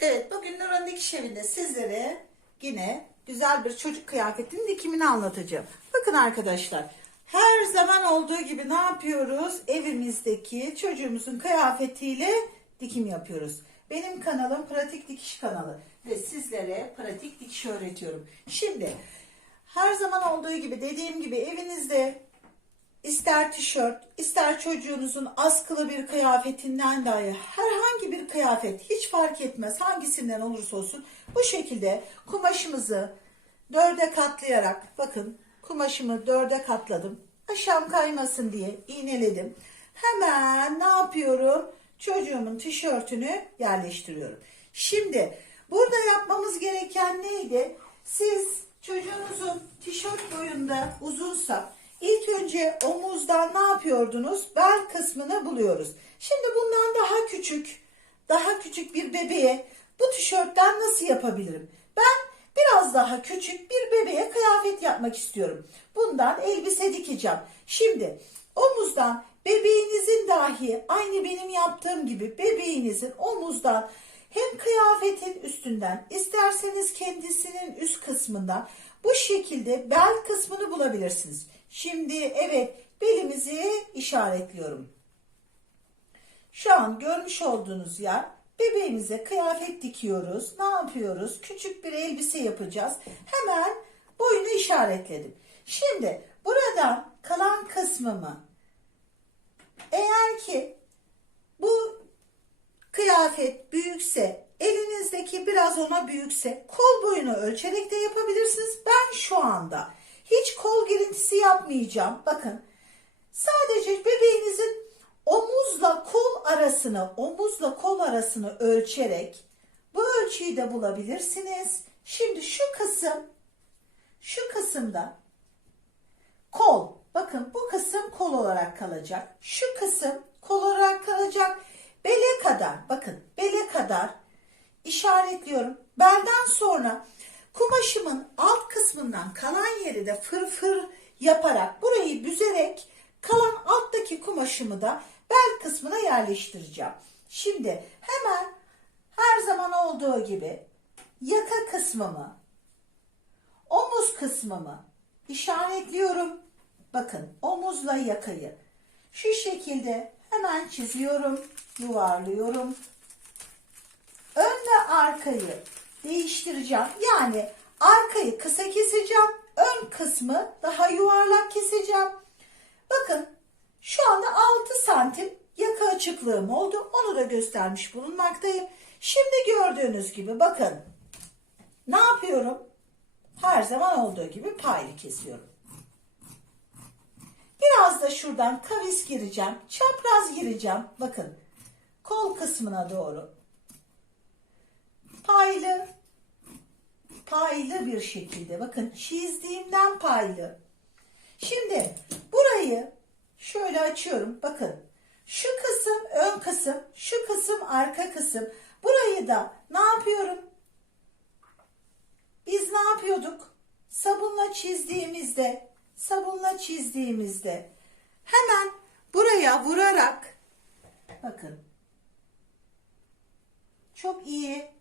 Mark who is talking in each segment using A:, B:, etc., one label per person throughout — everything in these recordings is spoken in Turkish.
A: Evet, bugün Nurhan Dikiş Evi'nde sizlere yine güzel bir çocuk kıyafetinin dikimini anlatacağım. Bakın arkadaşlar, her zaman olduğu gibi ne yapıyoruz? Evimizdeki çocuğumuzun kıyafetiyle dikim yapıyoruz. Benim kanalım Pratik Dikiş kanalı ve sizlere pratik dikiş öğretiyorum. Şimdi her zaman olduğu gibi dediğim gibi evinizde İster tişört, ister çocuğunuzun askılı bir kıyafetinden dahi herhangi bir kıyafet hiç fark etmez hangisinden olursa olsun bu şekilde kumaşımızı dörde katlayarak bakın kumaşımı dörde katladım. Aşağım kaymasın diye iğneledim. Hemen ne yapıyorum? Çocuğumun tişörtünü yerleştiriyorum. Şimdi burada yapmamız gereken neydi? Siz çocuğunuzun tişört boyunda uzunsa İlk önce omuzdan ne yapıyordunuz? Bel kısmını buluyoruz. Şimdi bundan daha küçük, daha küçük bir bebeğe bu tişörtten nasıl yapabilirim? Ben biraz daha küçük bir bebeğe kıyafet yapmak istiyorum. Bundan elbise dikeceğim. Şimdi omuzdan bebeğinizin dahi aynı benim yaptığım gibi bebeğinizin omuzdan hem kıyafetin üstünden isterseniz kendisinin üst kısmından bu şekilde bel kısmını bulabilirsiniz. Şimdi evet belimizi işaretliyorum. Şu an görmüş olduğunuz yer bebeğimize kıyafet dikiyoruz. Ne yapıyoruz? Küçük bir elbise yapacağız. Hemen boyunu işaretledim. Şimdi buradan kalan kısmımı eğer ki bu kıyafet büyükse elinizdeki biraz ona büyükse kol boyunu ölçerek de yapabilirsiniz. Ben şu anda hiç kol girintisi yapmayacağım. Bakın sadece bebeğinizin omuzla kol arasını omuzla kol arasını ölçerek bu ölçüyü de bulabilirsiniz. Şimdi şu kısım şu kısımda kol bakın bu kısım kol olarak kalacak. Şu kısım kol olarak kalacak. Bele kadar bakın bele kadar işaretliyorum. Belden sonra kumaşımın alt kısmından kalan yeri de fırfır yaparak burayı büzerek kalan alttaki kumaşımı da bel kısmına yerleştireceğim. Şimdi hemen her zaman olduğu gibi yaka kısmımı, omuz kısmımı işaretliyorum. Bakın omuzla yakayı şu şekilde hemen çiziyorum, yuvarlıyorum. Ön ve arkayı değiştireceğim. Yani arkayı kısa keseceğim. Ön kısmı daha yuvarlak keseceğim. Bakın şu anda 6 santim yaka açıklığım oldu. Onu da göstermiş bulunmaktayım. Şimdi gördüğünüz gibi bakın ne yapıyorum? Her zaman olduğu gibi paylı kesiyorum. Biraz da şuradan kavis gireceğim. Çapraz gireceğim. Bakın kol kısmına doğru paylı paylı bir şekilde bakın çizdiğimden paylı. Şimdi burayı şöyle açıyorum. Bakın şu kısım ön kısım, şu kısım arka kısım. Burayı da ne yapıyorum? Biz ne yapıyorduk? Sabunla çizdiğimizde, sabunla çizdiğimizde hemen buraya vurarak bakın çok iyi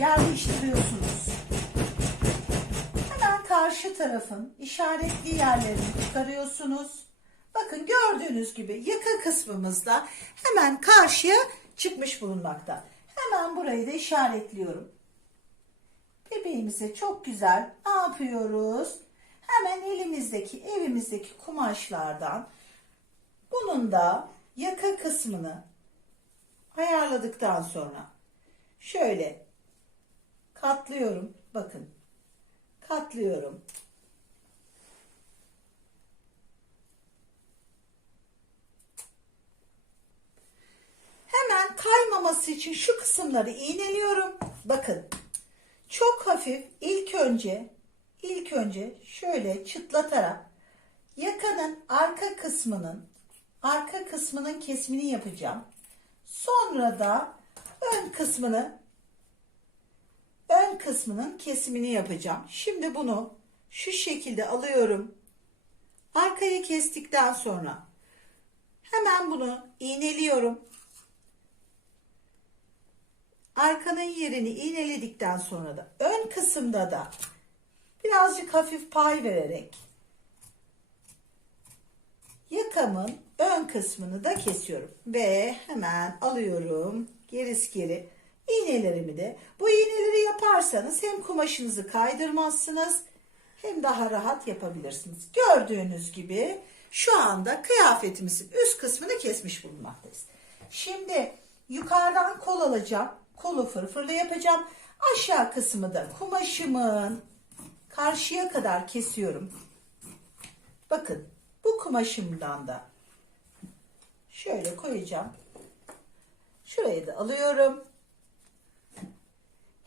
A: yerleştiriyorsunuz. Hemen karşı tarafın işaretli yerlerini çıkarıyorsunuz. Bakın gördüğünüz gibi yaka kısmımızda hemen karşıya çıkmış bulunmakta. Hemen burayı da işaretliyorum. Bebeğimize çok güzel ne yapıyoruz? Hemen elimizdeki evimizdeki kumaşlardan bunun da yaka kısmını ayarladıktan sonra şöyle katlıyorum. Bakın. Katlıyorum. Hemen kaymaması için şu kısımları iğneliyorum. Bakın. Çok hafif ilk önce ilk önce şöyle çıtlatarak yakanın arka kısmının arka kısmının kesimini yapacağım. Sonra da ön kısmını ön kısmının kesimini yapacağım. Şimdi bunu şu şekilde alıyorum. Arkaya kestikten sonra hemen bunu iğneliyorum. arkanın yerini iğneledikten sonra da ön kısımda da birazcık hafif pay vererek yakamın ön kısmını da kesiyorum ve hemen alıyorum geriz geri iğnelerimi de bu iğneleri yaparsanız hem kumaşınızı kaydırmazsınız hem daha rahat yapabilirsiniz. Gördüğünüz gibi şu anda kıyafetimizin üst kısmını kesmiş bulunmaktayız. Şimdi yukarıdan kol alacağım. Kolu fırfırlı yapacağım. Aşağı kısmı da kumaşımın karşıya kadar kesiyorum. Bakın bu kumaşımdan da şöyle koyacağım. Şurayı da alıyorum.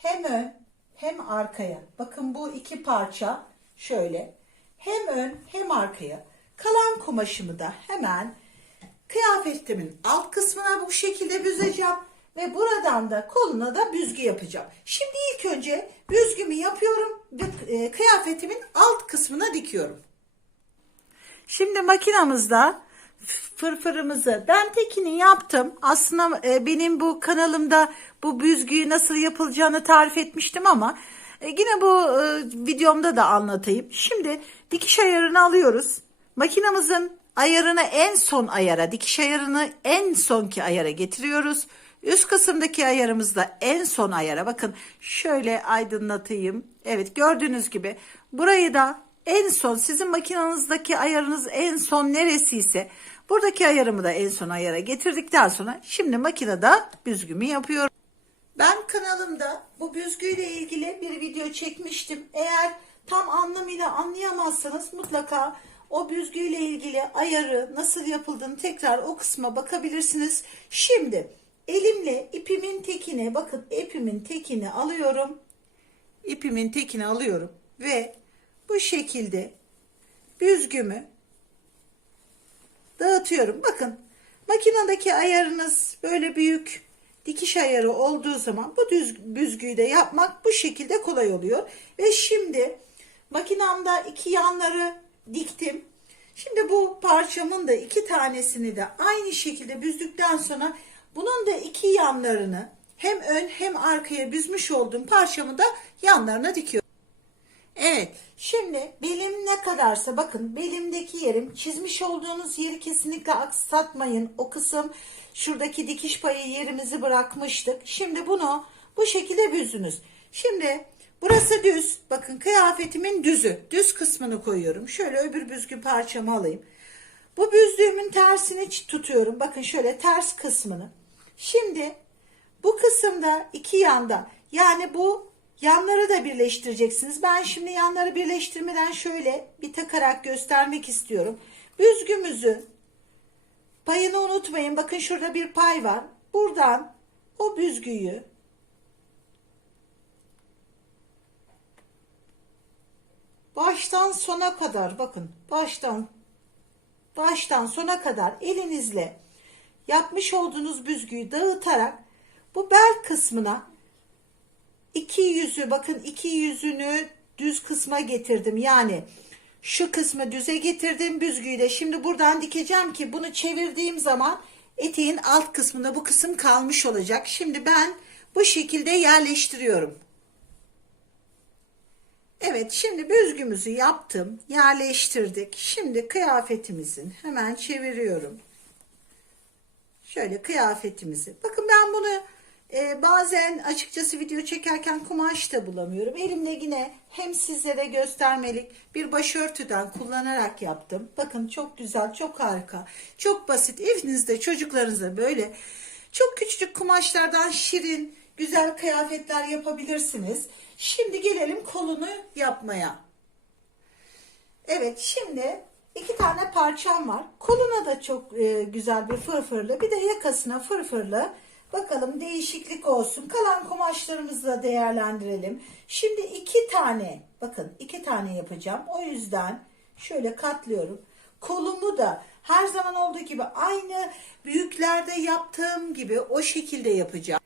A: Hem ön hem arkaya. Bakın bu iki parça şöyle. Hem ön hem arkaya. Kalan kumaşımı da hemen kıyafetimin alt kısmına bu şekilde büzeceğim. Ve buradan da koluna da büzgü yapacağım. Şimdi ilk önce büzgümü yapıyorum ve e, kıyafetimin alt kısmına dikiyorum. Şimdi makinamızda fırfırımızı ben tekini yaptım. Aslında e, benim bu kanalımda bu büzgüyü nasıl yapılacağını tarif etmiştim ama e, yine bu e, videomda da anlatayım. Şimdi dikiş ayarını alıyoruz. Makinamızın ayarını en son ayara, dikiş ayarını en sonki ayara getiriyoruz. Üst kısımdaki ayarımız da en son ayara. Bakın şöyle aydınlatayım. Evet gördüğünüz gibi burayı da en son sizin makinenizdeki ayarınız en son neresiyse buradaki ayarımı da en son ayara getirdikten sonra şimdi makinede büzgümü yapıyorum. Ben kanalımda bu büzgüyle ilgili bir video çekmiştim. Eğer tam anlamıyla anlayamazsanız mutlaka o büzgüyle ilgili ayarı nasıl yapıldığını tekrar o kısma bakabilirsiniz. Şimdi elimle ipimin tekini bakın ipimin tekini alıyorum. İpimin tekini alıyorum ve bu şekilde büzgümü dağıtıyorum. Bakın makinedeki ayarınız böyle büyük dikiş ayarı olduğu zaman bu düz, büzgüyü de yapmak bu şekilde kolay oluyor. Ve şimdi makinamda iki yanları diktim. Şimdi bu parçamın da iki tanesini de aynı şekilde büzdükten sonra bunun da iki yanlarını hem ön hem arkaya büzmüş olduğum parçamı da yanlarına dikiyorum. Evet. Şimdi belim ne kadarsa bakın belimdeki yerim çizmiş olduğunuz yeri kesinlikle aksatmayın. O kısım şuradaki dikiş payı yerimizi bırakmıştık. Şimdi bunu bu şekilde büzdünüz. Şimdi burası düz. Bakın kıyafetimin düzü. Düz kısmını koyuyorum. Şöyle öbür büzgü parçamı alayım. Bu büzdüğümün tersini tutuyorum. Bakın şöyle ters kısmını. Şimdi bu kısımda iki yanda yani bu Yanları da birleştireceksiniz. Ben şimdi yanları birleştirmeden şöyle bir takarak göstermek istiyorum. Büzgümüzü payını unutmayın. Bakın şurada bir pay var. Buradan o büzgüyü baştan sona kadar bakın baştan baştan sona kadar elinizle yapmış olduğunuz büzgüyü dağıtarak bu bel kısmına iki yüzü bakın iki yüzünü düz kısma getirdim. Yani şu kısmı düze getirdim büzgüyü de şimdi buradan dikeceğim ki bunu çevirdiğim zaman eteğin alt kısmında bu kısım kalmış olacak. Şimdi ben bu şekilde yerleştiriyorum. Evet şimdi büzgümüzü yaptım yerleştirdik. Şimdi kıyafetimizin hemen çeviriyorum. Şöyle kıyafetimizi. Bakın ben bunu ee, bazen açıkçası video çekerken kumaş da bulamıyorum. Elimle yine hem sizlere göstermelik bir başörtüden kullanarak yaptım. Bakın çok güzel, çok harika, çok basit. Evinizde çocuklarınıza böyle çok küçücük kumaşlardan şirin, güzel kıyafetler yapabilirsiniz. Şimdi gelelim kolunu yapmaya. Evet şimdi iki tane parçam var. Koluna da çok e, güzel bir fırfırlı bir de yakasına fırfırlı Bakalım değişiklik olsun. Kalan kumaşlarımızı da değerlendirelim. Şimdi iki tane bakın iki tane yapacağım. O yüzden şöyle katlıyorum. Kolumu da her zaman olduğu gibi aynı büyüklerde yaptığım gibi o şekilde yapacağım.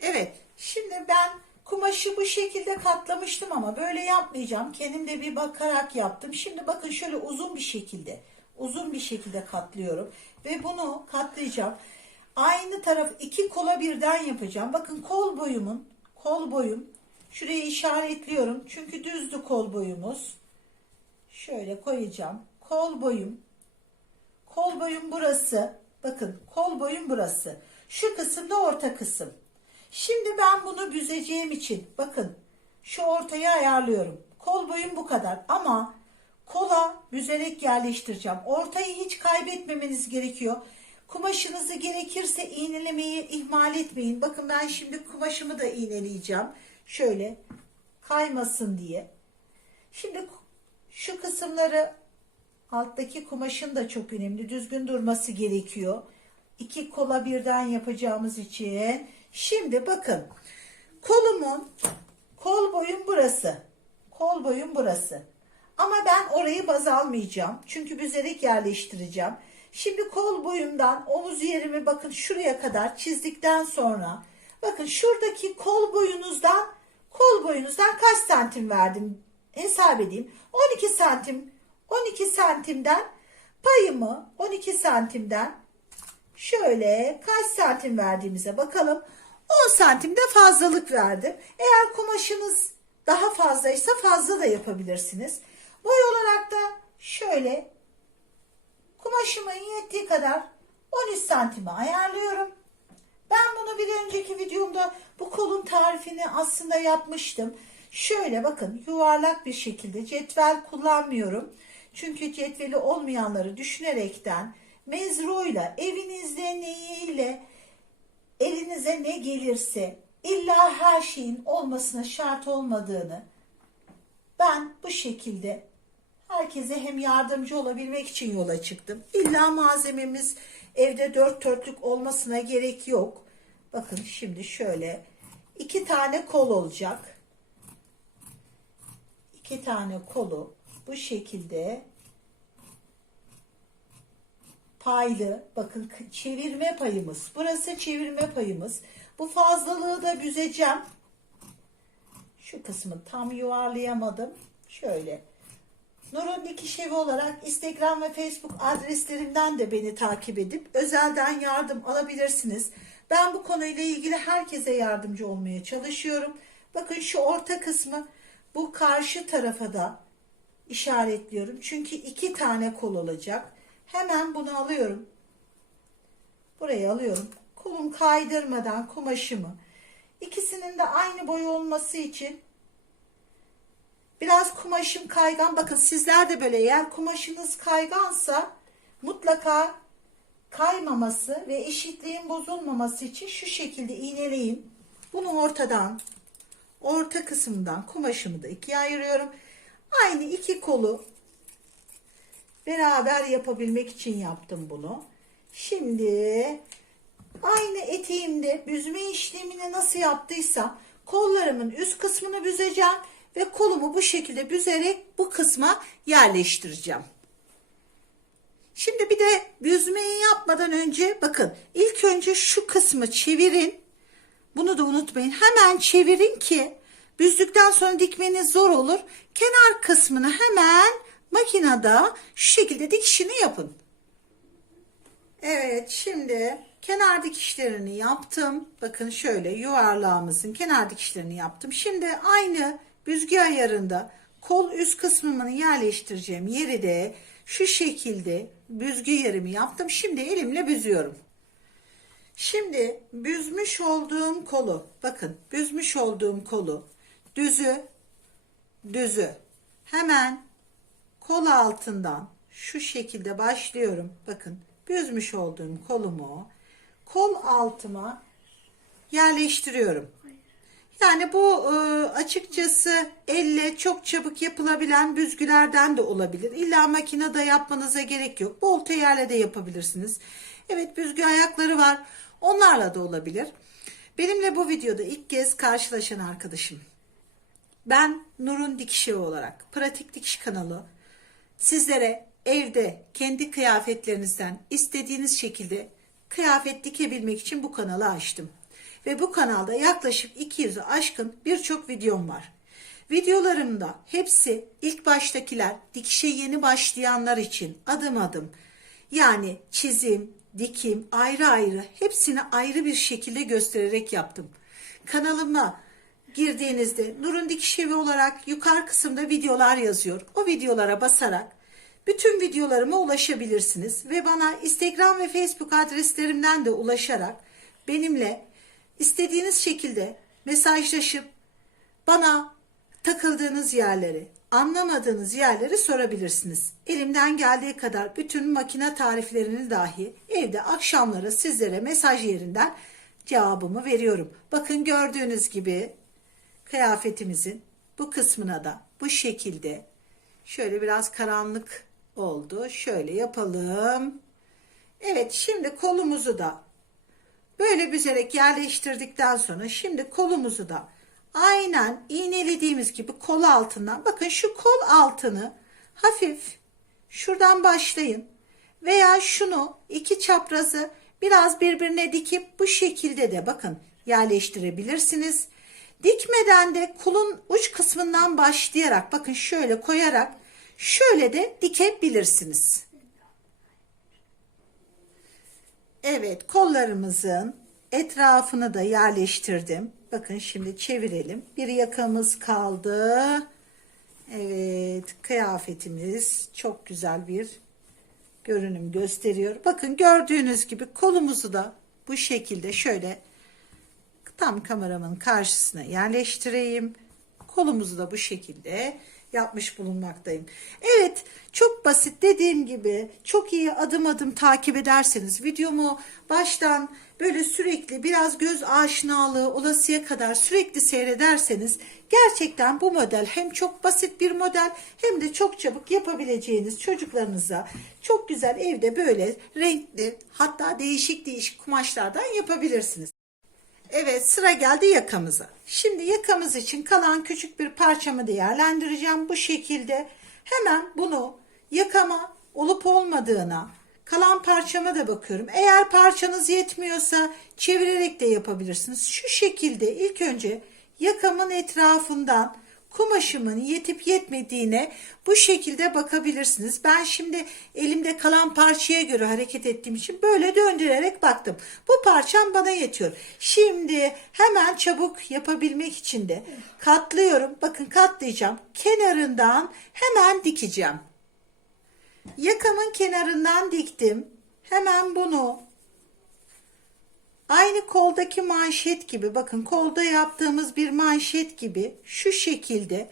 A: Evet şimdi ben kumaşı bu şekilde katlamıştım ama böyle yapmayacağım. Kendim de bir bakarak yaptım. Şimdi bakın şöyle uzun bir şekilde uzun bir şekilde katlıyorum ve bunu katlayacağım. Aynı taraf iki kola birden yapacağım. Bakın kol boyumun kol boyum şuraya işaretliyorum. Çünkü düzdü kol boyumuz. Şöyle koyacağım. Kol boyum Kol boyum burası. Bakın kol boyum burası. Şu kısım da orta kısım. Şimdi ben bunu büzeceğim için bakın şu ortayı ayarlıyorum. Kol boyum bu kadar ama kola büzerek yerleştireceğim. Ortayı hiç kaybetmemeniz gerekiyor. Kumaşınızı gerekirse iğnelemeyi ihmal etmeyin. Bakın ben şimdi kumaşımı da iğneleyeceğim. Şöyle kaymasın diye. Şimdi şu kısımları alttaki kumaşın da çok önemli. Düzgün durması gerekiyor. İki kola birden yapacağımız için. Şimdi bakın. Kolumun kol boyum burası. Kol boyum burası. Ama ben orayı baz almayacağım. Çünkü büzerek yerleştireceğim. Şimdi kol boyumdan omuz yerimi bakın şuraya kadar çizdikten sonra bakın şuradaki kol boyunuzdan kol boyunuzdan kaç santim verdim hesap edeyim. 12 santim 12 santimden payımı 12 santimden şöyle kaç santim verdiğimize bakalım. 10 santimde fazlalık verdim. Eğer kumaşınız daha fazlaysa fazla da yapabilirsiniz. Boy olarak da şöyle kumaşımın yettiği kadar 13 santime ayarlıyorum. Ben bunu bir önceki videomda bu kolun tarifini aslında yapmıştım. Şöyle bakın yuvarlak bir şekilde cetvel kullanmıyorum. Çünkü cetveli olmayanları düşünerekten mezroyla evinizde neyiyle elinize ne gelirse illa her şeyin olmasına şart olmadığını ben bu şekilde herkese hem yardımcı olabilmek için yola çıktım. İlla malzememiz evde dört dörtlük olmasına gerek yok. Bakın şimdi şöyle iki tane kol olacak. İki tane kolu bu şekilde paylı bakın çevirme payımız burası çevirme payımız bu fazlalığı da büzeceğim şu kısmı tam yuvarlayamadım şöyle Nur'un dikiş olarak Instagram ve Facebook adreslerimden de beni takip edip özelden yardım alabilirsiniz. Ben bu konuyla ilgili herkese yardımcı olmaya çalışıyorum. Bakın şu orta kısmı bu karşı tarafa da işaretliyorum. Çünkü iki tane kol olacak. Hemen bunu alıyorum. Buraya alıyorum. Kolum kaydırmadan kumaşımı. İkisinin de aynı boy olması için biraz kumaşım kaygan. Bakın sizler de böyle eğer kumaşınız kaygansa mutlaka kaymaması ve eşitliğin bozulmaması için şu şekilde iğneleyin. Bunu ortadan orta kısımdan kumaşımı da ikiye ayırıyorum. Aynı iki kolu beraber yapabilmek için yaptım bunu. Şimdi aynı eteğimde büzme işlemini nasıl yaptıysam kollarımın üst kısmını büzeceğim ve kolumu bu şekilde büzerek bu kısma yerleştireceğim. Şimdi bir de büzmeyi yapmadan önce bakın ilk önce şu kısmı çevirin. Bunu da unutmayın. Hemen çevirin ki büzdükten sonra dikmeniz zor olur. Kenar kısmını hemen makinede şu şekilde dikişini yapın. Evet şimdi kenar dikişlerini yaptım. Bakın şöyle yuvarlağımızın kenar dikişlerini yaptım. Şimdi aynı büzgü ayarında kol üst kısmını yerleştireceğim yeri de şu şekilde büzgü yerimi yaptım. Şimdi elimle büzüyorum. Şimdi büzmüş olduğum kolu bakın büzmüş olduğum kolu düzü düzü hemen kol altından şu şekilde başlıyorum. Bakın büzmüş olduğum kolumu kol altıma yerleştiriyorum. Yani bu e, açıkçası elle çok çabuk yapılabilen büzgülerden de olabilir. İlla makinede yapmanıza gerek yok. Bol teyarla de yapabilirsiniz. Evet büzgü ayakları var. Onlarla da olabilir. Benimle bu videoda ilk kez karşılaşan arkadaşım. Ben Nur'un dikişi olarak pratik dikiş kanalı sizlere evde kendi kıyafetlerinizden istediğiniz şekilde kıyafet dikebilmek için bu kanalı açtım. Ve bu kanalda yaklaşık 200'ü aşkın birçok videom var. Videolarımda hepsi ilk baştakiler dikişe yeni başlayanlar için adım adım yani çizim, dikim ayrı ayrı hepsini ayrı bir şekilde göstererek yaptım. Kanalıma girdiğinizde Nur'un Dikiş Evi olarak yukarı kısımda videolar yazıyor. O videolara basarak bütün videolarıma ulaşabilirsiniz ve bana Instagram ve Facebook adreslerimden de ulaşarak benimle istediğiniz şekilde mesajlaşıp bana takıldığınız yerleri, anlamadığınız yerleri sorabilirsiniz. Elimden geldiği kadar bütün makine tariflerini dahi evde akşamları sizlere mesaj yerinden cevabımı veriyorum. Bakın gördüğünüz gibi kıyafetimizin bu kısmına da bu şekilde şöyle biraz karanlık oldu. Şöyle yapalım. Evet şimdi kolumuzu da böyle büzerek yerleştirdikten sonra şimdi kolumuzu da aynen iğnelediğimiz gibi kol altından bakın şu kol altını hafif şuradan başlayın veya şunu iki çaprazı biraz birbirine dikip bu şekilde de bakın yerleştirebilirsiniz. Dikmeden de kolun uç kısmından başlayarak bakın şöyle koyarak şöyle de dikebilirsiniz. Evet kollarımızın etrafını da yerleştirdim. Bakın şimdi çevirelim. Bir yakamız kaldı. Evet kıyafetimiz çok güzel bir görünüm gösteriyor. Bakın gördüğünüz gibi kolumuzu da bu şekilde şöyle tam kameramın karşısına yerleştireyim. Kolumuzu da bu şekilde yapmış bulunmaktayım. Evet çok basit dediğim gibi çok iyi adım adım takip ederseniz videomu baştan böyle sürekli biraz göz aşinalığı olasıya kadar sürekli seyrederseniz gerçekten bu model hem çok basit bir model hem de çok çabuk yapabileceğiniz çocuklarınıza çok güzel evde böyle renkli hatta değişik değişik kumaşlardan yapabilirsiniz. Evet sıra geldi yakamıza. Şimdi yakamız için kalan küçük bir parçamı değerlendireceğim. Bu şekilde hemen bunu yakama olup olmadığına kalan parçama da bakıyorum. Eğer parçanız yetmiyorsa çevirerek de yapabilirsiniz. Şu şekilde ilk önce yakamın etrafından kumaşımın yetip yetmediğine bu şekilde bakabilirsiniz. Ben şimdi elimde kalan parçaya göre hareket ettiğim için böyle döndürerek baktım. Bu parçam bana yetiyor. Şimdi hemen çabuk yapabilmek için de katlıyorum. Bakın katlayacağım. Kenarından hemen dikeceğim. Yakamın kenarından diktim. Hemen bunu Aynı koldaki manşet gibi bakın kolda yaptığımız bir manşet gibi şu şekilde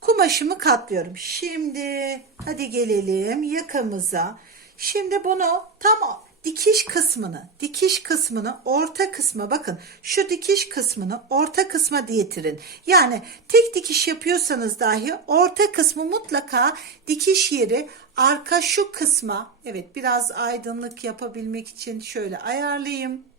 A: kumaşımı katlıyorum. Şimdi hadi gelelim yakamıza. Şimdi bunu tam dikiş kısmını, dikiş kısmını orta kısma bakın şu dikiş kısmını orta kısma getirin. Yani tek dikiş yapıyorsanız dahi orta kısmı mutlaka dikiş yeri arka şu kısma evet biraz aydınlık yapabilmek için şöyle ayarlayayım.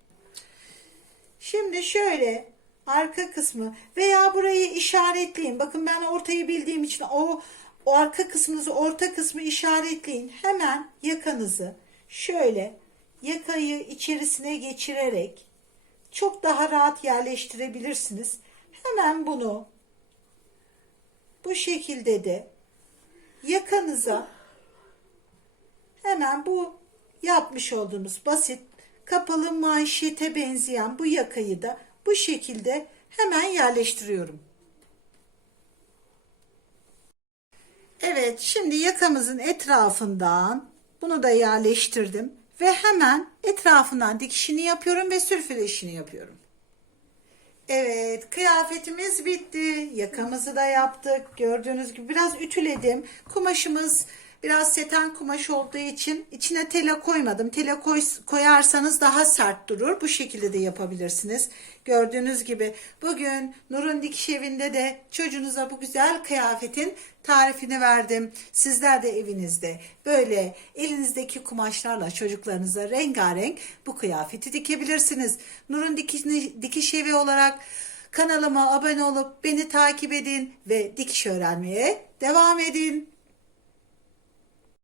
A: Şimdi şöyle arka kısmı veya burayı işaretleyin. Bakın ben ortayı bildiğim için o, o arka kısmınızı orta kısmı işaretleyin. Hemen yakanızı şöyle yakayı içerisine geçirerek çok daha rahat yerleştirebilirsiniz. Hemen bunu bu şekilde de yakanıza hemen bu yapmış olduğumuz basit kapalı manşete benzeyen bu yakayı da bu şekilde hemen yerleştiriyorum. Evet şimdi yakamızın etrafından bunu da yerleştirdim ve hemen etrafından dikişini yapıyorum ve sürfüleşini yapıyorum. Evet kıyafetimiz bitti. Yakamızı da yaptık. Gördüğünüz gibi biraz ütüledim. Kumaşımız biraz seten kumaş olduğu için içine tela koymadım. Tela koy, koyarsanız daha sert durur. Bu şekilde de yapabilirsiniz. Gördüğünüz gibi bugün Nur'un dikiş evinde de çocuğunuza bu güzel kıyafetin tarifini verdim. Sizler de evinizde böyle elinizdeki kumaşlarla çocuklarınıza rengarenk bu kıyafeti dikebilirsiniz. Nur'un dikiş, dikiş evi olarak kanalıma abone olup beni takip edin ve dikiş öğrenmeye devam edin.